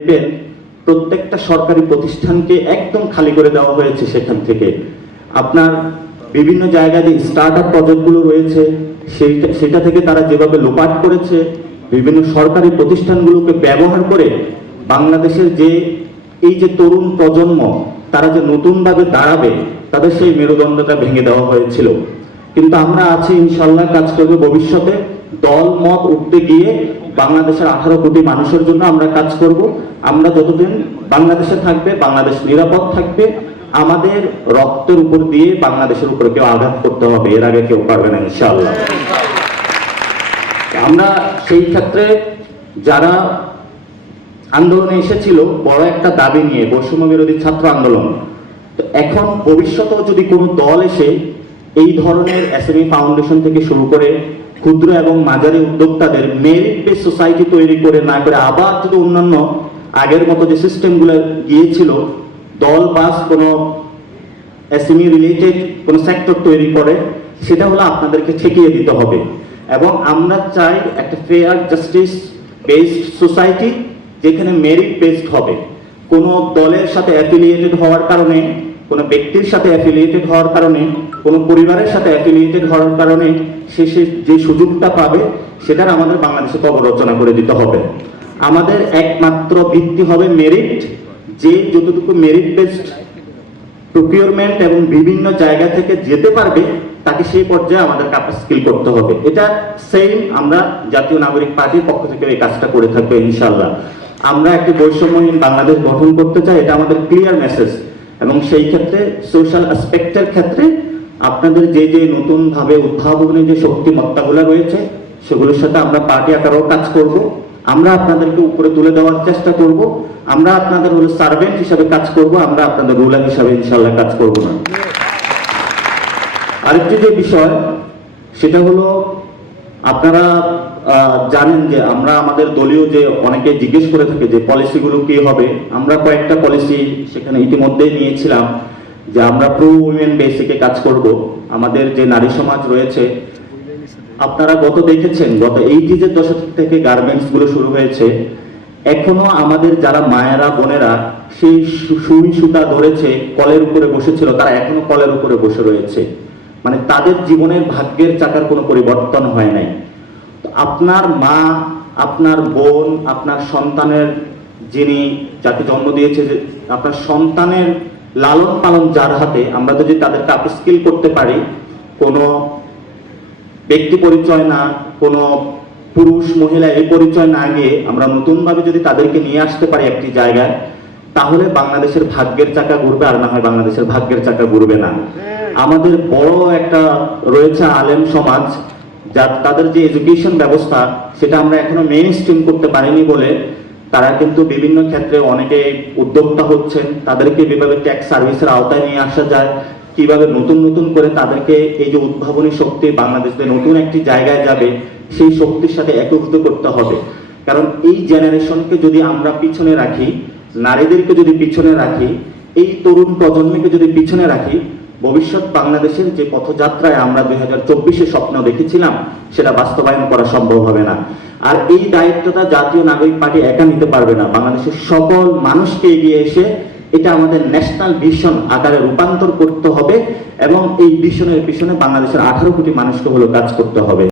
দেখবেন প্রত্যেকটা সরকারি প্রতিষ্ঠানকে একদম খালি করে দেওয়া হয়েছে সেখান থেকে। আপনার বিভিন্ন জায়গায় যে স্টার্ট আপ প্রজেক্টগুলো রয়েছে, সেইটা, সেটা থেকে তারা যেভাবে লোপাট করেছে, বিভিন্ন সরকারি প্রতিষ্ঠানগুলোকে ব্যবহার করে বাংলাদেশের যে, এই যে তরুণ প্রজন্ম, তারা যে নতুনভাবে দাঁড়াবে, তাদের সেই মেরুদণ্ডটা ভেঙে দেওয়া হয়েছিল। কিন্তু আমরা আছি ইনশাল্লাহ কাজ করবে ভবিষ্যতে। দল মত উঠতে গিয়ে বাংলাদেশের আঠারো কোটি মানুষের জন্য আমরা কাজ করব। আমরা যতদিন বাংলাদেশে থাকবে, বাংলাদেশ নিরাপদ থাকবে, আমাদের রক্তের উপর দিয়ে বাংলাদেশের উপরে কেউ আঘাত করতে হবে, এর আগে কেউ পারবে না ইনশাল্লাহ আমরা সেই ক্ষেত্রে যারা আন্দোলনে এসেছিল, বড় একটা দাবি নিয়ে, বৈষম্য বিরোধী ছাত্র আন্দোলন। তো এখন ভবিষ্যতেও যদি কোনো দল এসে এই ধরনের এসএমই ফাউন্ডেশন থেকে শুরু করে ক্ষুদ্র এবং মাঝারি উদ্যোক্তাদের মেরিট বেস সোসাইটি তৈরি করে না করে আবার যদি অন্যান্য আগের মতো যে সিস্টেমগুলো গিয়েছিল, দল বাস কোনো এসএমই রিলেটেড কোনো সেক্টর তৈরি করে, সেটা হলো আপনাদেরকে ঠেকিয়ে দিতে হবে। এবং আমরা চাই একটা ফেয়ার জাস্টিস বেসড সোসাইটি যেখানে মেরিট বেসড হবে। কোনো দলের সাথে অ্যাফিলিয়েটেড হওয়ার কারণে কোনো ব্যক্তির সাথে অ্যাফিলিয়েটেড হওয়ার কারণে, কোনো পরিবারের সাথে অ্যাফিলিয়েটেড হওয়ার কারণে সে সে যে সুযোগটা পাবে, সেটার আমাদের বাংলাদেশে কবর রচনা করে দিতে হবে। আমাদের একমাত্র ভিত্তি হবে মেরিট যে যতটুকু মেরিট বেসড প্রকিউরমেন্ট এবং বিভিন্ন জায়গা থেকে যেতে পারবে, তাকে সেই পর্যায়ে আমাদের স্কিল করতে হবে। এটা সেম আমরা জাতীয় নাগরিক পার্টির পক্ষ থেকে এই কাজটা করে থাকব ইনশাল্লাহ আমরা একটি বৈষম্যহীন বাংলাদেশ গঠন করতে চাই, এটা আমাদের ক্লিয়ার মেসেজ এবং সেই ক্ষেত্রে সোশ্যাল অ্যাসপেক্টের ক্ষেত্রে আপনাদের যে যে নতুন ভাবে উদ্ভাবনী যে শক্তিমত্তাগুলো রয়েছে, সেগুলোর সাথে আমরা পার্টি আকারেও কাজ করব। আমরা আপনাদেরকে উপরে তুলে দেওয়ার চেষ্টা করব। আমরা আপনাদের হলো সার্ভেন্ট হিসাবে কাজ করব, আমরা আপনাদের রুলার হিসাবে ইনশাল্লাহ কাজ করব না। আরেকটি যে বিষয়, সেটা হলো আপনারা জানেন যে আমরা আমাদের দলীয় যে অনেকে জিজ্ঞেস করে থাকে যে পলিসিগুলো কি হবে, আমরা কয়েকটা পলিসি সেখানে ইতিমধ্যেই নিয়েছিলাম যে আমরা প্রো উইমেন বেসিকে কাজ করব। আমাদের যে নারী সমাজ রয়েছে, আপনারা গত দেখেছেন, গত এইটিজের দশক থেকে গার্মেন্টসগুলো শুরু হয়েছে। এখনও আমাদের যারা মায়েরা, বোনেরা সেই সুই সুতা ধরেছে, কলের উপরে বসেছিল, তারা এখনও কলের উপরে বসে রয়েছে। মানে তাদের জীবনের ভাগ্যের চাকার কোনো পরিবর্তন হয় নাই। আপনার মা, আপনার বোন, আপনার সন্তানের যিনি যাকে জন্ম দিয়েছে, যে আপনার সন্তানের লালন পালন যার হাতে আমরা যদি তাদেরকে আপস্কিল করতে পারি, কোনো ব্যক্তি পরিচয় না, কোনো পুরুষ, মহিলা এই পরিচয় না গিয়ে আমরা নতুনভাবে যদি তাদেরকে নিয়ে আসতে পারি একটি জায়গায়, তাহলে বাংলাদেশের ভাগ্যের চাকা ঘুরবে আর না হয় বাংলাদেশের ভাগ্যের চাকা ঘুরবে না। আমাদের বড় একটা রয়েছে আলেম সমাজ যার তাদের যে এডুকেশন ব্যবস্থা, সেটা আমরা এখনও মেইন স্ট্রিম করতে পারিনি বলে তারা কিন্তু বিভিন্ন ক্ষেত্রে অনেকে উদ্যোক্তা হচ্ছেন, তাদেরকে কীভাবে ট্যাক্স সার্ভিসের আওতায় নিয়ে আসা যায়। কীভাবে নতুন নতুন করে তাদেরকে এই যে উদ্ভাবনী শক্তি বাংলাদেশে নতুন একটি জায়গায় যাবে, সেই শক্তির সাথে একীভূত করতে হবে। কারণ এই জেনারেশনকে যদি আমরা পিছনে রাখি, নারীদেরকে যদি পিছনে রাখি, এই তরুণ প্রজন্মকে যদি পিছনে রাখি ভবিষ্যৎ বাংলাদেশের যে পথযাত্রায় আমরা দুই হাজার চব্বিশে স্বপ্ন দেখেছিলাম, সেটা বাস্তবায়ন করা সম্ভব হবে না। আর এই দায়িত্বটা জাতীয় নাগরিক পার্টি একা নিতে পারবে না। বাংলাদেশের সকল মানুষকে এগিয়ে এসে এটা আমাদের ন্যাশনাল ভিশন আকারে রূপান্তর করতে হবে এবং এই ভিশনের পিছনে বাংলাদেশের আঠারো কোটি মানুষকে হলো কাজ করতে হবে।